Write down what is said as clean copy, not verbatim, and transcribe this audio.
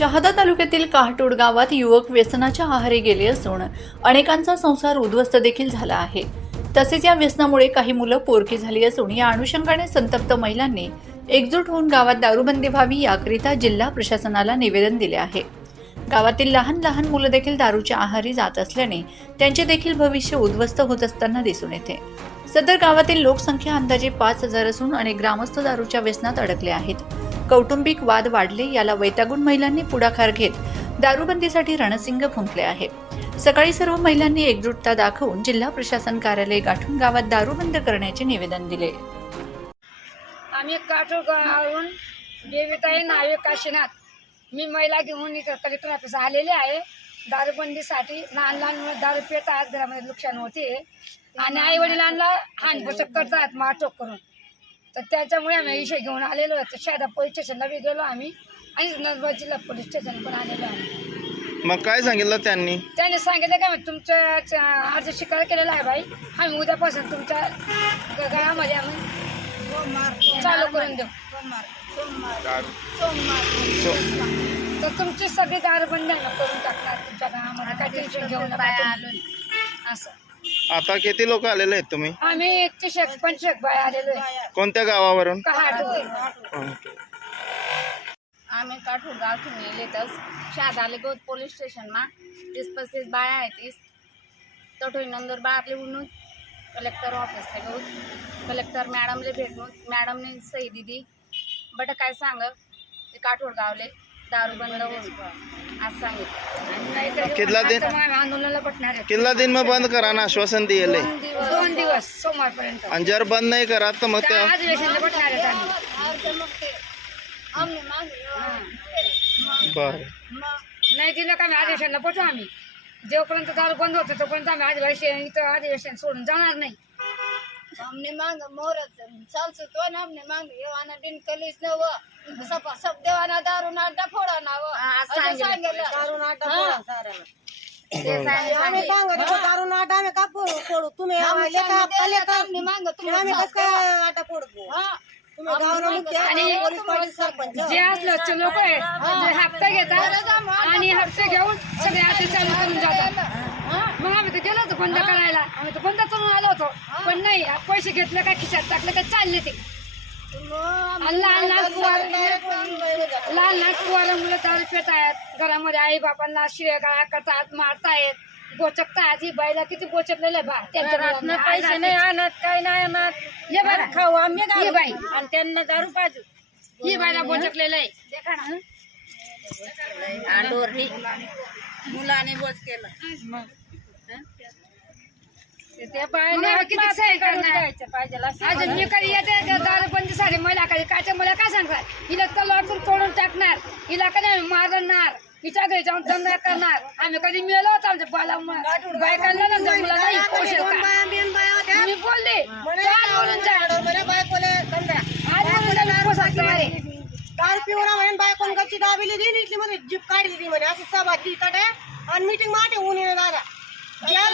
शहादा तालुक्यातील काहटोड गावात युवक व्यसनाच्या आहारी गेले असून अनेकांचा संसार उद्ध्वस्त देखील झाला आहे। तसेच या व्यसनामुळे काही मुलं पोरकी झाली असून या अनुषंगाने संतप्त महिलांनी एकजूट होऊन गावात दारूबंदी व्हावी याकरिता जिल्हा प्रशासनाला निवेदन दिले आहे। गावातील लहान लहान मुलं देखील दारूच्या आहारी जात असल्याने त्यांचे देखील भविष्य उद्ध्वस्त होत असताना दिसून येते। सदर गावातील लोकसंख्या अंदाजे 5000 असून अनेक ग्रामस्थ दारूच्या व्यसनात अडकले आहेत। कौटुंबिक वाद वाढले याला वैतागून महिलांनी पुढाकार घेत दारूबंदीसाठी रणसिंग फुंकले आहे। सकाळी सर्व महिलांनी एकजुटता दाखवून जिल्हा प्रशासन कार्यालय गाठून गावात दारू बंद करण्याचे निवेदन दिले। आम्ही काठोड गावावरून देवीताई नावे काशीनाथ मी महिला घेऊन इथं कलेक्टर ऑफिस आलेले आहे। दारूबंदीसाठी लहान लहान मुलं दारू पितात, घरामध्ये नुकसान होते आणि आई वडिलांना हानपचक करतात मारटोक करून। तर त्याच्यामुळे आम्ही विषय घेऊन आलेलो आहे। शहादा पोलीस स्टेशनला बी गेलो आम्ही आणि नंदुरबार जिल्हा पोलीस स्टेशन पण आलेलो आहे। मग काय सांगितलं त्यांनी सांगितलं का तुमच्या अर्ज स्वीकार केलेला आहे बाई, आम्ही उद्यापासून तुमच्या घरामध्ये आम्ही चालू करून देऊ। तर तुमची सगळी दारूबंदी करून टाकणार तुमच्या गावामध्ये, काय टेन्शन घेऊन नका असं। आता किती लोक आलेले आहेत तुम्ही? आम्ही 35 बाय आलेलो आहे। कोणत्या गावावरून? आम्ही काठोड गावथून येले तर शहादाले गोत पोलीस स्टेशनमा 30-35 बाया आहेत। तठोई नंदुरबार आपले उन्नून कलेक्टर ऑफिसला गौत कलेक्टर मॅडमले भेटून मॅडमने सही दिली बट काय सांग ते काठोड गावले दारू बंद होईल आज सांगितलं। कितना दिन में बंद कराना आश्वासन दिए? 2 दिवस सोमवारपर्यंत। आणि जर बंद नाही करा तर मग त्या बरं नाही दिलं का आम्ही अधिवेशनला पोचू। आम्ही जेवपर्यंत दारू बंद होतं तोपर्यंत आम्ही इथं अधिवेशन सोडून जाणार नाही। हमने मांग मोरत साल से तो ना हमने मांग ये वाना दिन कलीस न वो सब देवाना दारू ना डफोडा ना वो असं सांगितलं दारू ना डफोडा साऱ्याला ते आम्ही सांगतो दारू ना आटा का फोडू तुम्ही आले का पले का हमने मांग तुम्ही आम्ही कस काय आटा फोडतो। हां तुम्ही गावाला मुख्य आणि पोलीस पाटील सरपंच जे असलं लोक आहे जे हप्ता घेतात आणि हप्ते घेऊन सगळे आटे चालू करून जातात। मग आम्ही तर गेलो होतो बंद करायला, आम्ही तर बंद करून आलो होतो पण नाही पैसे घेतलं का खिशात टाकलं का चालले ते। लहान लहान कुवारा मुलं दारू पित आहेत, घरामध्ये आई बापांना शिव्या करतात, मारतायत, बोचकतायत। ही बाईला किती बोचकलेलं बा, त्यांच्या पैसे नाही आणत काय नाही आणत। ये बाई खाऊ आम्ही ये बाई आणि त्यांना दारू पाजू ही बाईला बोचकलेलं आहे। देखा ना आंडोरही मुलाने बोच केलं ते बाईला किती सही करणार पाहिजे। मी कधी येते दारूबंदीसाठी महिला कधी काच्या मला काय सांगणार, हिला तलवार तोडून टाकणार, हिला कधी आम्ही मारणार, हिच्या घरी जाऊन दंगा करणार। आम्ही कधी मिळलो होतो आमच्या बाला बायकांना ना जमला नाही पोषेल का मी बोलले बोलून जा दारू पिवरा म्हणून बायकोन गच्ची दाबीली दिली इथली मध्ये जीप काढली ती म्हणे असं सभा ती तडे आणि मीटिंग माटे ऊन येणे दादा ज्या